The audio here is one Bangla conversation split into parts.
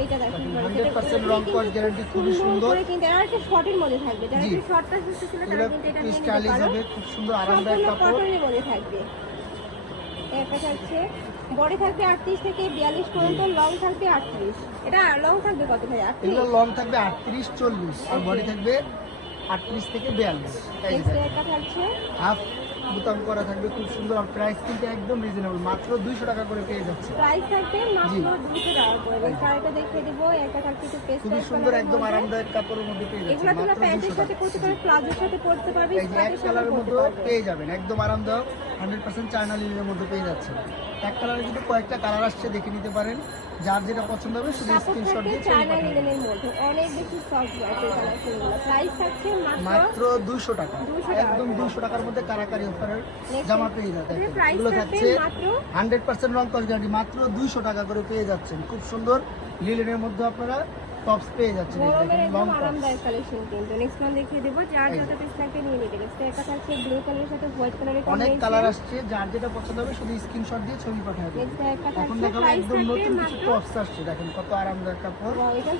এইটা দেখুন হান্ড্রেড পার্সেন্ট রং কস গ্যারান্টি খুবই সুন্দর। কিন্তু আর একটা শর্টের মধ্যে থাকবে। যারা একটু শর্টটা সুস্থ ছিল তারা কিন্তু এটা নিতে পারো। হবে খুব সুন্দর আরামদায়ক কাপড়। কটনের মধ্যে থাকবে। একটা থাকছে বডি থাকবে আটত্রিশ থেকে বিয়াল্লিশ পর্যন্ত লং থাকবে আটত্রিশ। এটা লং থাকবে কত ভাই? আটত্রিশ? এগুলো লং থাকবে আটত্রিশ চল্লিশ। আর বডি থাকবে আটত্রিশ থেকে বিয়াল্লিশ। এই যে থাকছে। হাফ বুতাম করা থাকবে খুব সুন্দর। আর প্রাইস কিন্তু একদম রিজনেবল মাত্র দুইশো টাকা করে পেয়ে যাচ্ছে। প্রাইস থাকবে মাত্র। দুশো টাকা করে। নেক্সট দেখিয়ে দিব একটা থাকবে একটু পেস্ট খুবই সুন্দর একদম আরামদায়ক কাপড়ের মধ্যে পেয়ে যাচ্ছে এগুলো তোমরা প্যান্টের সাথে পরতে পারবে প্লাজোর সাথে পরতে পারবে এক কালারের মধ্যে পেয়ে যাবেন একদম আরামদায়ক। হান্ড্রেড পার্সেন্ট চায়না লিনের মধ্যে পেয়ে যাচ্ছে এক কালারে কিন্তু কয়েকটা কালার আসছে দেখে নিতে পারেন। যার যেটা পছন্দ হবে শুধু স্ক্রিনশট দিয়ে ছবি পাঠাবেন মধ্যে অনেক বেশি সফট আছে কালেকশনগুলো প্রাইস থাকছে মাত্র মাত্র দুশো টাকা। 200 টাকা। একদম করে। দুশো টাকার মধ্যে কারাকারি অফারের জামা পেয়ে যাচ্ছে এগুলো থাকছে মাত্র হান্ড্রেড পার্সেন্ট রং কস গ্যারান্টি মাত্র দুইশো টাকা করে পেয়ে যাচ্ছেন। খুব সুন্দর লিলেনের মধ্যে আপনারা টপস পেয়ে যাচ্ছেন এই গরমের একদম আরামদায়ক কালেকশন কিন্তু। নেক্সট ওয়ান দেখিয়ে দেবো যার যত পিস লাগবে নিয়ে নিতে। নেক্সট একটা থাকছে ব্লু কালারের সাথে হোয়াইট কালারের অনেক কালার আসছে যার যেটা পছন্দ হবে শুধু স্ক্রিনশট দিয়ে ছবি পাঠাবে এখন দেখাবো একদম নতুন কিছু টপস আসছে দেখেন কত আরামদায়ক কাপড়।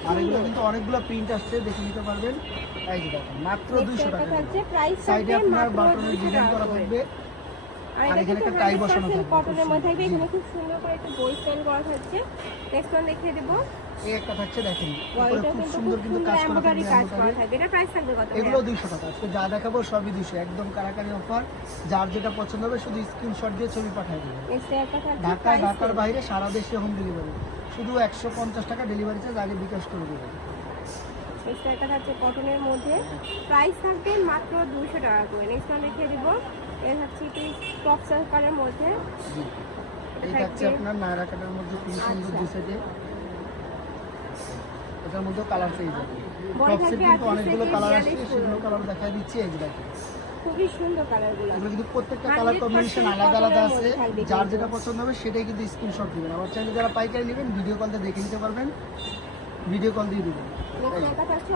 আর এগুলো কিন্তু অনেকগুলো প্রিন্ট আসছে দেখে নিতে পারবেন। এই যে দেখেন মাত্র নেক্সট দুইশো একটা টাকা থাকছে প্রাইস সাইডে আপনার বাটনের ডিজাইন করা। থাকবে। আর এখানে একটা টাই বসানো 100% থাকবে, কটনের মধ্যে থাকবে এখানে খুব সুন্দর করে একটা বই স্টাইল করা থাকছে। নেক্সট ওয়ান দেখিয়ে দেবো। এই একটা থাকছে দেখেন। উপরে খুব সুন্দর কিন্তু কাজ করা থাকবে কাজ করা এমব্রয়ডারি। থাকবে। এটা প্রাইস থাকবে কত এগুলো দুইশো টাকা। আজকে যা দেখাবো সবই দুইশো। একদম কারাকারি অফার যার যেটা পছন্দ হবে শুধু স্ক্রিনশট দিয়ে ছবি পাঠিয়ে দেবেন ঢাকা ঢাকার বাইরে সারা দেশে হোম ডেলিভারি শুধু একশো পঞ্চাশ টাকা ডেলিভারি চার্জ আগে বিকাশ করে দেবেন নেক্সট একটা থাকছে কটনের মধ্যে। প্রাইস থাকবে মাত্র দুশো টাকা করে। নেক্সট ওয়ান দেখিয়ে দিব। এর হচ্ছে কি টপ সার্কারের মধ্যে। এই থাকছে আপনার নায়রা কাটার মধ্যে খুবই সুন্দর আচ্ছা। এটার মধ্যে কালার পেয়ে যাবে টপ সেট কিন্তু অনেকগুলো কালার আসছে সেগুলো কালার দেখা দিচ্ছি এই দেখেন। খুবই সুন্দর কালারগুলো এগুলো কিন্তু প্রত্যেকটা কালার কম্বিনেশন আলাদা আলাদা আছে। যার যেটা পছন্দ হবে সেটাই কিন্তু স্ক্রিনশট দিবেন। আবার চাইলে যারা পাইকারি নেবেন ভিডিও কল দিয়ে দেখে নিতে পারবেন। ভিডিও কল দিয়ে দেবো।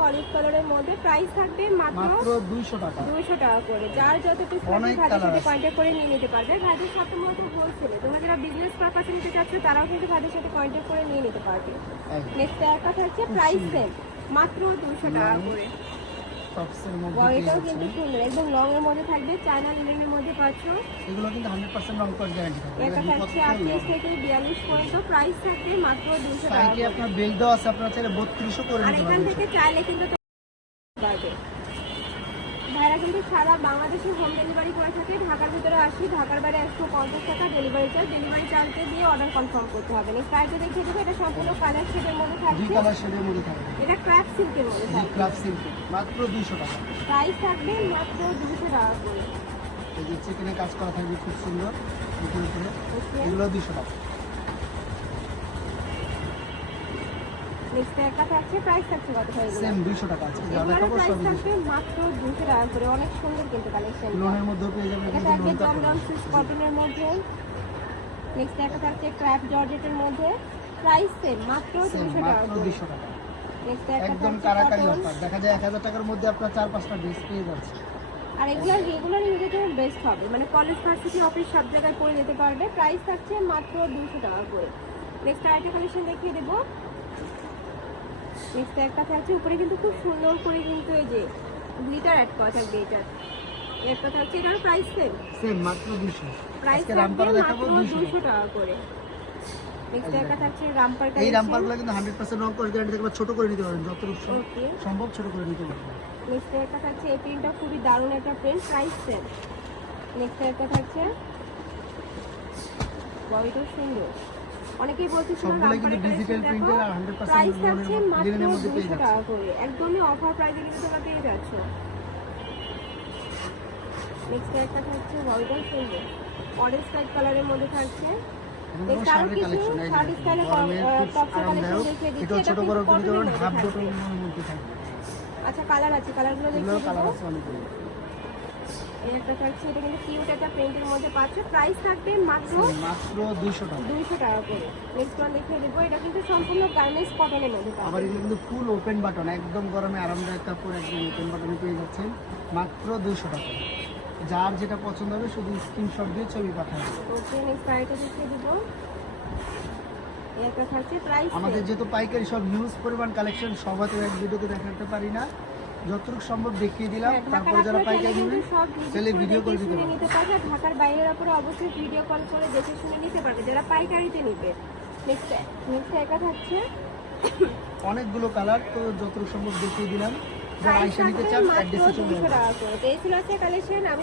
অলিভ কালারের মধ্যে। প্রাইস থাকবে মাত্র মাত্র দুইশো টাকা। দুশো টাকা করে। যার যত পিস অনেক আছে। করে নিয়ে নিতে পারবে। ভাইদের সাথে মতো হোলসেলে তোমরা যারা বিজনেস পারপাসে নিতে চাচ্ছ তারাও কিন্তু ভাইদের সাথে কন্ট্যাক্ট করে নিয়ে নিতে পারবে। নেক্সট একটা থাকছে প্রাইস সেম মাত্র দুশো টাকা করে। টপসের মধ্যে এটাও কিন্তু সুন্দর একদম লং এর মধ্যে থাকবে চায়না লিনেনের মধ্যে পাচ্ছ এগুলো কিন্তু হান্ড্রেড পার্সেন্ট রং কস গ্যারান্টি থাকবে এটা থাকছে কতটা আটত্রিশ long। থেকে বিয়াল্লিশ পর্যন্ত প্রাইস থাকবে মাত্র দুশো টাকা সাইডে করে। আপনার বেল দেওয়া আছে আপনারা চাইলে বত্রিশও করে আর নিতে এখান থেকে চাইলে কিন্তু কিন্তু সারা বাংলাদেশে হোম ডেলিভারি করে থাকে ঢাকার ভিতরে আসি ঢাকার বাইরে একশো পঞ্চাশ টাকা ডেলিভারি চার্জ ডেলিভারি চার্জে দিয়ে অর্ডার কনফার্ম করতে হবে। নেক্সট সাইডে দেখে দেবো এটা সম্পূর্ণ কালার শেডের মধ্যে দুই কালার শেডের মধ্যে থাকবে। এটা ক্র্যাপ সিল্কের মধ্যে থাকবে। সিল্ক মাত্র দুইশো টাকা। প্রাইস থাকবে মাত্র দুশো টাকা করে। এই যে চিকেনে কাজ করা থাকবে খুব সুন্দর এগুলো দুইশো টাকা। নেক্সট একটা থাকছে প্রাইস থাকছে কত ভাই সেম টাকা আছে। এগুলোর প্রাইস থাকবে মাত্র দুশো টাকা করে অনেক সুন্দর কিন্তু কালেকশন লোনের মধ্যেও পেয়ে যাবে এটা থাকবে কটনের মধ্যে। নেক্সট একটা থাকছে ক্র্যাপ জর্জেটের মধ্যে। প্রাইস সেম মাত্র সেম দুশো টাকা মাত্র টাকা। একদম কারাকারি। অফার দেখা যায় এক হাজার টাকার মধ্যে আপনার চার পাঁচটা ড্রেস পেয়ে যাচ্ছে। আর এগুলো রেগুলার ইউজের জন্য বেস্ট হবে। মানে কলেজ ভার্সিটি অফিস সব জায়গায় পরে যেতে পারবে। প্রাইস থাকছে মাত্র দুশো টাকা করে। নেক্সট আরেকটা কালেকশন দেখিয়ে দেবো। নেক্সট একটা থাকছে উপরে কিন্তু খুব সুন্দর করে কিন্তু এই যে গ্লিটার অ্যাড করা থাকবে এটার একটা থাকছে এটার প্রাইস সেম সেম মাত্র দুইশো। প্রাইস আজকে থাকবে রামপারা দেখাবো মাত্র দুইশো। দুশো টাকা করে। নেক্সট একটা থাকছে রামপার এই রামপারগুলো কিন্তু হান্ড্রেড পার্সেন্ট রং কস গ্যারান্টি থাকবে ছোট করে নিতে পারবেন যত সম্ভব ছোট করে নিতে পারবেন নেক্সট একটা থাকছে এই প্রিন্টটা খুবই দারুণ একটা প্রিন্ট প্রাইস সেম নেক্সট একটা থাকছে বডিটাও সুন্দর। অনেকেই বলছে শোনো রামপারের ডিজিটাল প্রিন্টের দেখো। আর হান্ড্রেড প্রাইস পার্সেন্ট থাকছে মাত্র লিনের মধ্যে পেয়ে দুশো যাচ্ছে টাকা করে। একদমই অফার প্রাইসে কিন্তু তোমরা পেয়ে যাচ্ছ। নেক্সট একটা থাকছে বডিটাও সুন্দর অরেঞ্জ টাইপ কালারের মধ্যে থাকছে। আচ্ছা কালার আছে। কালারগুলো এগুলো এই একটা থাকছে এটা কিন্তু কিউট একটা প্রিন্টের মধ্যে পাচ্ছ। প্রাইস থাকবে মাত্র মাত্র দুইশো টাকা। দুইশো টাকা করে। নেক্সট ওয়ান দেখিয়ে দেবো। এটা কিন্তু সম্পূর্ণ গার্মেন্টস কটনের মধ্যে আবার পাবে কিন্তু ফুল ওপেন বাটন একদম গরমে আরামদায়ক কাপড় একদম ওপেন বাটনে পেয়ে যাচ্ছেন। মাত্র দুইশো টাকা। যার যেটা পছন্দ হবে শুধু স্ক্রিনশট দিয়ে ছবি পাঠাবেন ওকে নেক্সট আরেকটা দেখিয়ে দেবো। আমাদের যেহেতু পাইকারি সব নিউজ পরিমাণ কালেকশন সবাই হয়তো এক ভিডিওতে দেখাতে পারি না। যতটুকু সম্ভব দেখিয়ে দিলাম হ্যাঁ, তারপরে যারা পাইকারি নেবেন ভিডিও কল দিতে পারবে নিতে পারবে। ঢাকার বাইরের উপরে অবশ্যই ভিডিও কল করে দেখে শুনে নিতে পারবে। যারা পাইকারিতে নেবে নেক্সট নেক্সট একা থাকছে। অনেকগুলো কালার তো যতটুকু সম্ভব দেখিয়ে দিলাম। যারা আইসা নিতে চান অ্যাড্রেসে চলে এই ছিল আজকে কালেকশন আমি